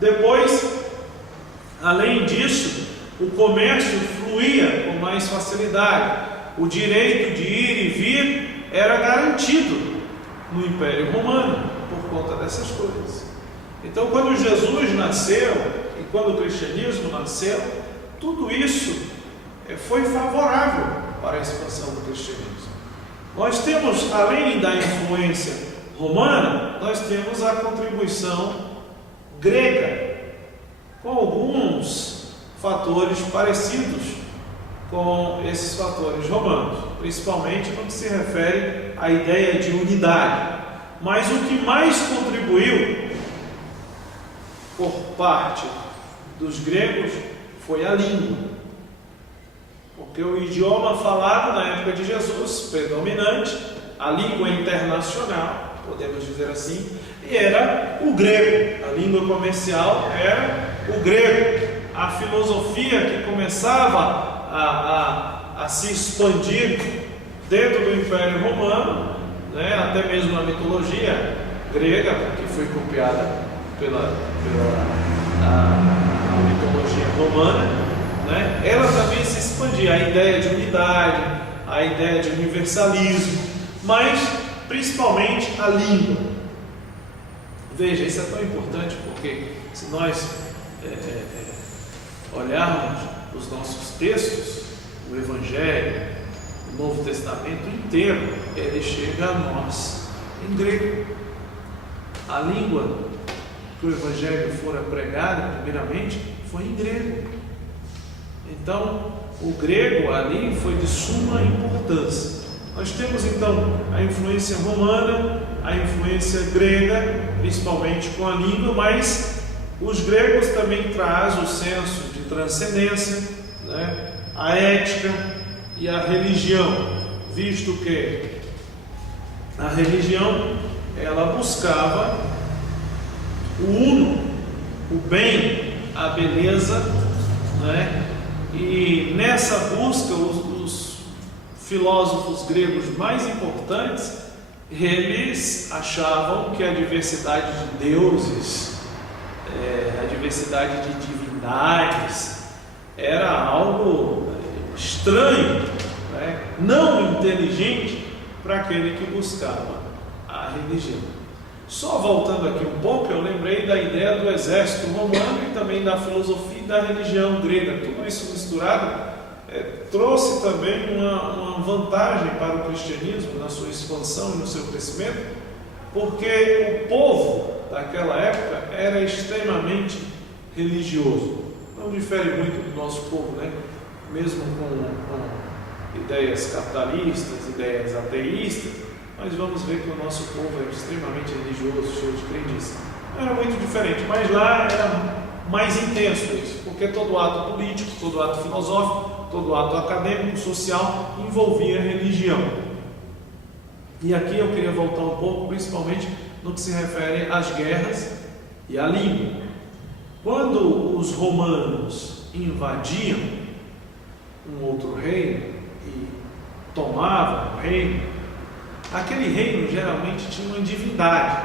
Depois, além disso, o comércio fluía com mais facilidade. O direito de ir e vir era garantido no Império Romano por conta dessas coisas. Então, quando Jesus nasceu e quando o cristianismo nasceu, tudo isso foi favorável para a expansão do cristianismo. Nós temos, além da influência romana, nós temos a contribuição grega, com alguns fatores parecidos com esses fatores romanos, principalmente quando se refere à ideia de unidade. Mas o que mais contribuiu por parte dos gregos foi a língua. Porque o idioma falado na época de Jesus, predominante, a língua internacional, podemos dizer assim, era o grego. A língua comercial era o grego. A filosofia que começava a se expandir dentro do Império Romano, né, até mesmo a mitologia grega, que foi copiada pela mitologia romana, né, ela também se expandia, a ideia de unidade, a ideia de universalismo, mas principalmente a língua. Veja, isso é tão importante porque se nós olharmos os nossos textos, o Evangelho, o Novo Testamento inteiro, ele chega a nós em grego. A língua que o Evangelho fora pregado, primeiramente, foi em grego. Então, o grego ali foi de suma importância. Nós temos então a influência romana, a influência grega, principalmente com a língua, mas os gregos também trazem o senso de transcendência, né? A ética e a religião, visto que a religião ela buscava o uno, o bem, a beleza, né? E nessa busca os filósofos gregos mais importantes, eles achavam que a diversidade de deuses, a diversidade de divindades era algo estranho, né? Não inteligente para aquele que buscava a religião. Só voltando aqui um pouco, eu lembrei da ideia do exército romano e também da filosofia e da religião grega. Tudo isso misturado trouxe também uma vantagem para o cristianismo na sua expansão e no seu crescimento, porque o povo daquela época era extremamente religioso. Não difere muito do nosso povo, né? Mesmo com ideias capitalistas, ideias ateístas, mas vamos ver que o nosso povo é extremamente religioso, cheio de crendice. Não era muito diferente, mas lá era mais intenso isso, porque todo ato político, todo ato filosófico, todo ato acadêmico, social, envolvia religião. E aqui eu queria voltar um pouco, principalmente no que se refere às guerras e à língua. Quando os romanos invadiam um outro reino e tomavam o reino, aquele reino geralmente tinha uma divindade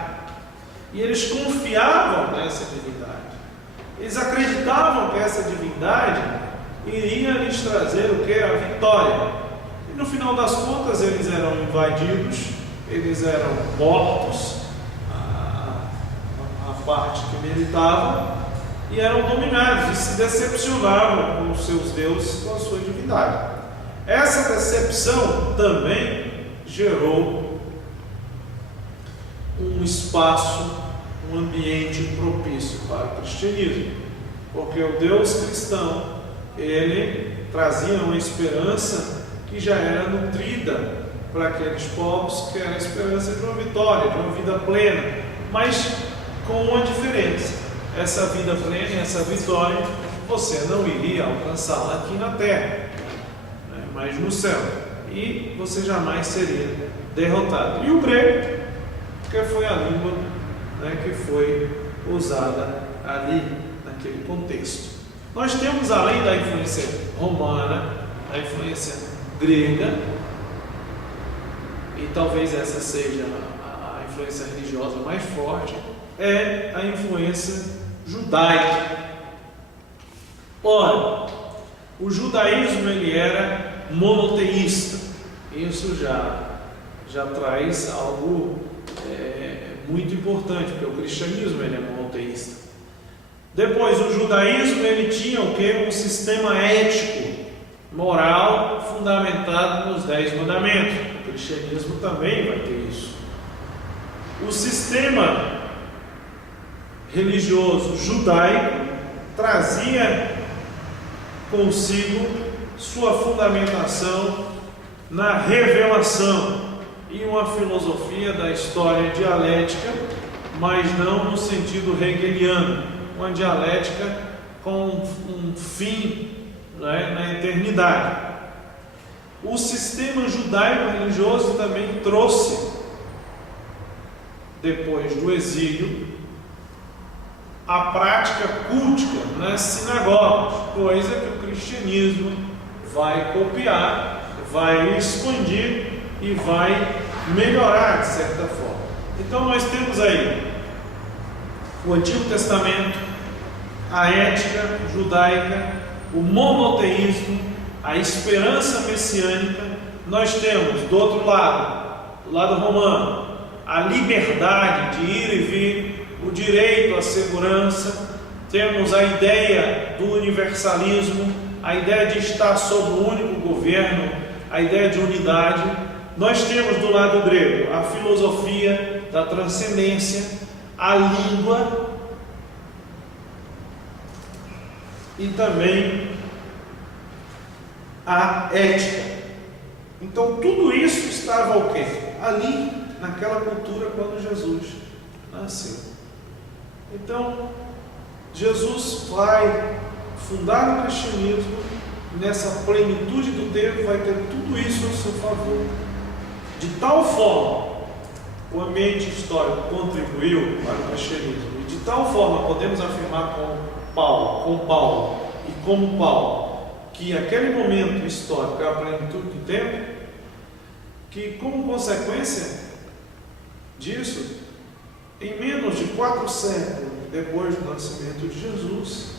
e eles confiavam nessa divindade. Eles acreditavam que essa divindade iria lhes trazer o que? A vitória. E no final das contas eles eram invadidos, eles eram mortos, a parte que militava, e eram dominados e se decepcionavam com os seus deuses, com a sua divindade. Essa decepção também gerou um espaço, um ambiente propício para o cristianismo, porque o Deus cristão, ele trazia uma esperança que já era nutrida para aqueles povos, que era a esperança de uma vitória, de uma vida plena, mas com uma diferença. Essa vida plena, essa vitória, você não iria alcançá-la aqui na terra, né, mas no céu, e você jamais seria derrotado. E o grego, que foi a língua, né, que foi usada ali, naquele contexto. Nós temos, além da influência romana, a influência grega, e talvez essa seja a influência religiosa mais forte, é a influência judaica. Ora, o judaísmo ele era monoteísta. Isso já traz algo muito importante, porque o cristianismo ele é monoteísta. Depois, o judaísmo ele tinha o quê? Um sistema ético, moral, fundamentado nos 10 mandamentos. O cristianismo também vai ter isso. O sistema religioso judaico trazia consigo sua fundamentação na revelação e uma filosofia da história dialética, mas não no sentido hegeliano, uma dialética com um fim, na eternidade. O sistema judaico religioso também trouxe, depois do exílio, a prática cultica nas sinagogas, coisa que o cristianismo vai copiar, vai expandir e vai melhorar de certa forma. Então nós temos aí o Antigo Testamento, a ética judaica, o monoteísmo, a esperança messiânica. Nós temos do outro lado, do lado romano, a liberdade de ir e vir, o direito à segurança. Temos a ideia do universalismo, a ideia de estar sob um único governo, a ideia de unidade. Nós temos do lado grego a filosofia da transcendência, a língua e também a ética. Então tudo isso estava o quê? Ali naquela cultura quando Jesus nasceu. Então Jesus vai fundar o cristianismo, nessa plenitude do tempo vai ter tudo isso a seu favor. De tal forma, o ambiente histórico contribuiu para o cristianismo, e de tal forma podemos afirmar com Paulo e como Paulo, que aquele momento histórico é a plenitude do tempo, que como consequência disso, em menos de 4 séculos depois do nascimento de Jesus,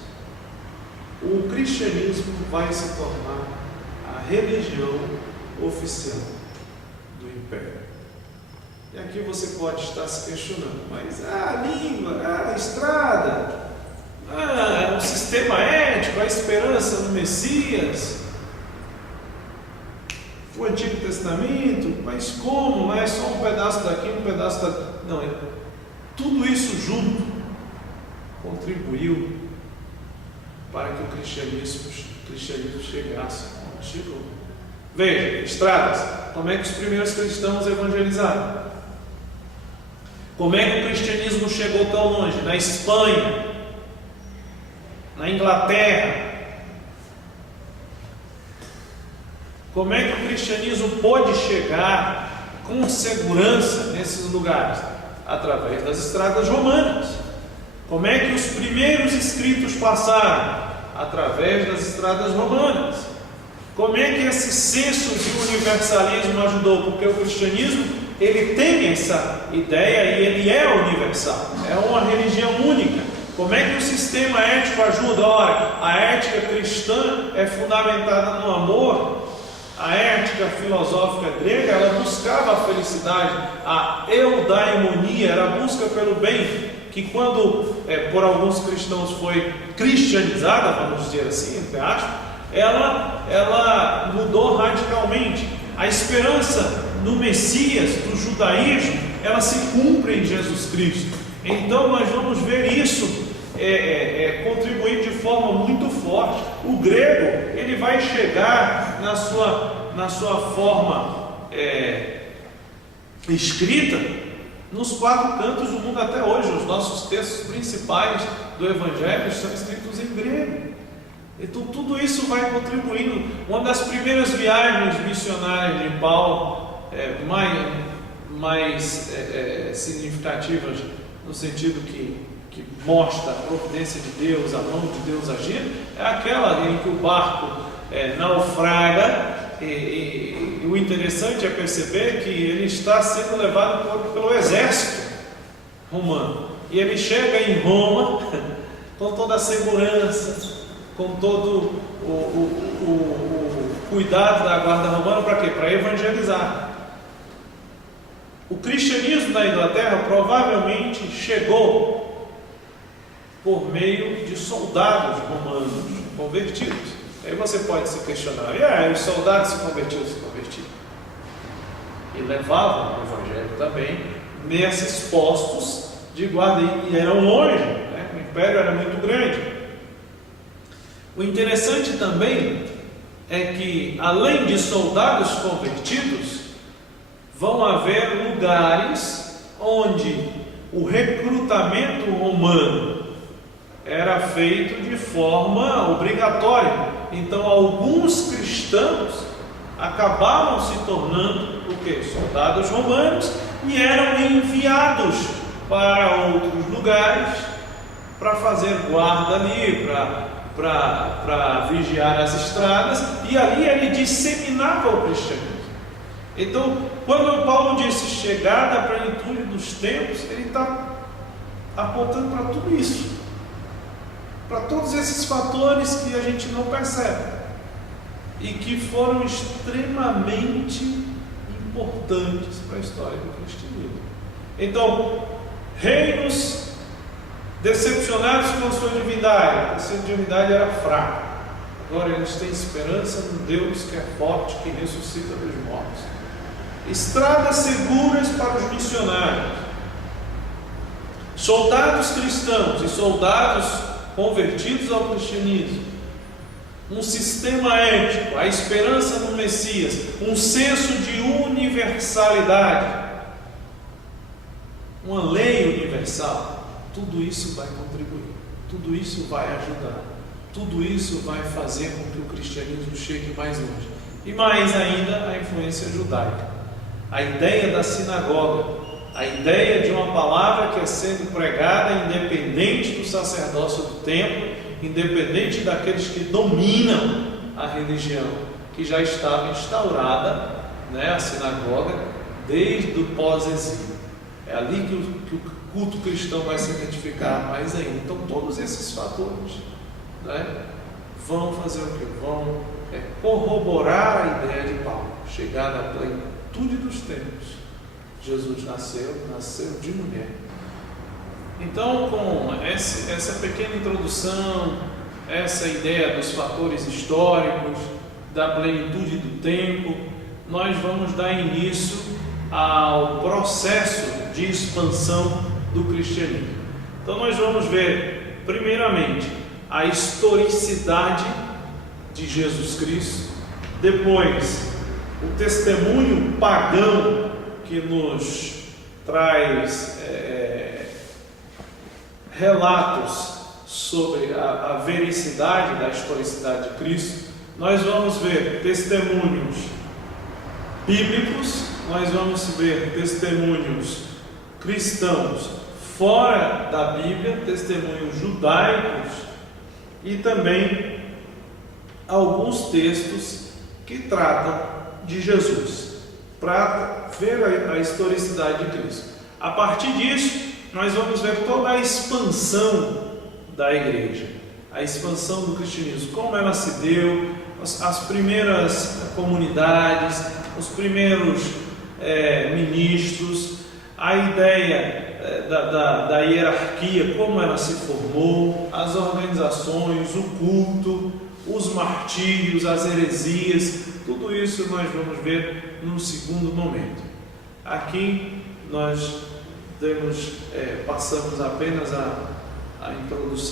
o cristianismo vai se tornar a religião oficial do império. E aqui você pode estar se questionando, mas a língua, a estrada, o sistema ético, a esperança no Messias, o Antigo Testamento, mas como? Não é só um pedaço daqui, um pedaço daqui. Não, tudo isso junto contribuiu para que o cristianismo chegasse onde chegou. Veja, estradas, como é que os primeiros cristãos evangelizaram? Como é que o cristianismo chegou tão longe? Na Espanha, na Inglaterra. Como é que o cristianismo pôde chegar com segurança nesses lugares? Através das estradas romanas. Como é que os primeiros escritos passaram? Através das estradas romanas. Como é que esse senso de universalismo ajudou? Porque o cristianismo, ele tem essa ideia e ele é universal, é uma religião única. Como é que o sistema ético ajuda? Ora, a ética cristã é fundamentada no amor. A ética filosófica grega, ela buscava a felicidade, a eudaimonia, era a busca pelo bem, que quando por alguns cristãos foi cristianizada, vamos dizer assim, entre aspas, ela mudou radicalmente. A esperança no Messias, do judaísmo, ela se cumpre em Jesus Cristo. Então nós vamos ver isso contribuir de forma muito forte. O grego, ele vai chegar na sua forma escrita nos 4 cantos do mundo até hoje. Os nossos textos principais do Evangelho são escritos em grego. Então tudo isso vai contribuindo. Uma das primeiras viagens missionárias de Paulo, mais significativas, no sentido que mostra a providência de Deus, a mão de Deus agindo, é aquela em que o barco naufraga, e o interessante é perceber que ele está sendo levado pelo exército romano, e ele chega em Roma, com toda a segurança, com todo o cuidado da guarda romana, para quê? Para evangelizar. O cristianismo na Inglaterra provavelmente chegou por meio de soldados romanos convertidos. Aí você pode se questionar, os soldados se convertiam. E levavam o evangelho também nesses postos de guarda, e eram longe, né? O império era muito grande. O interessante também é que, além de soldados convertidos, vão haver lugares onde o recrutamento romano era feito de forma obrigatória. Então, alguns cristãos acabavam se tornando o quê? Soldados romanos, e eram enviados para outros lugares para fazer guarda ali, para vigiar as estradas, e ali ele disseminava o cristianismo. Então, quando Paulo disse chegada à plenitude dos tempos, ele está apontando para tudo isso, para todos esses fatores que a gente não percebe e que foram extremamente importantes para a história do cristianismo. Então, reinos decepcionados com a sua divindade, a sua divindade era fraca. Agora eles têm esperança no Deus que é forte, que ressuscita dos mortos. Estradas seguras para os missionários. Soldados cristãos e soldados convertidos ao cristianismo. Um sistema ético, a esperança no Messias, um senso de universalidade, uma lei universal. Tudo isso vai contribuir, tudo isso vai ajudar, tudo isso vai fazer com que o cristianismo chegue mais longe. E mais ainda, a influência judaica, a ideia da sinagoga, a ideia de uma palavra que é sendo pregada independente do sacerdócio do templo, independente daqueles que dominam a religião, que já estava instaurada, né, a sinagoga, desde o pós-exílio. É ali que o culto cristão vai se identificar mais ainda. Então, todos esses fatores, né, vão fazer o quê? Vão corroborar a ideia de Paulo, chegar na plenitude dos tempos. Jesus nasceu de mulher. Então, com essa pequena introdução, essa ideia dos fatores históricos, da plenitude do tempo, nós vamos dar início ao processo de expansão do cristianismo. Então, nós vamos ver, primeiramente, a historicidade de Jesus Cristo, depois, o testemunho pagão que nos traz relatos sobre a vericidade da historicidade de Cristo. Nós vamos ver testemunhos bíblicos, nós vamos ver testemunhos cristãos fora da Bíblia, testemunhos judaicos e também alguns textos que tratam de Jesus, para ver a historicidade de Cristo. A partir disso, nós vamos ver toda a expansão da igreja, a expansão do cristianismo, como ela se deu, as primeiras comunidades, os primeiros ministros, a ideia da hierarquia, como ela se formou, as organizações, o culto, os martírios, as heresias, tudo isso nós vamos ver num segundo momento. Aqui nós passamos apenas a introdução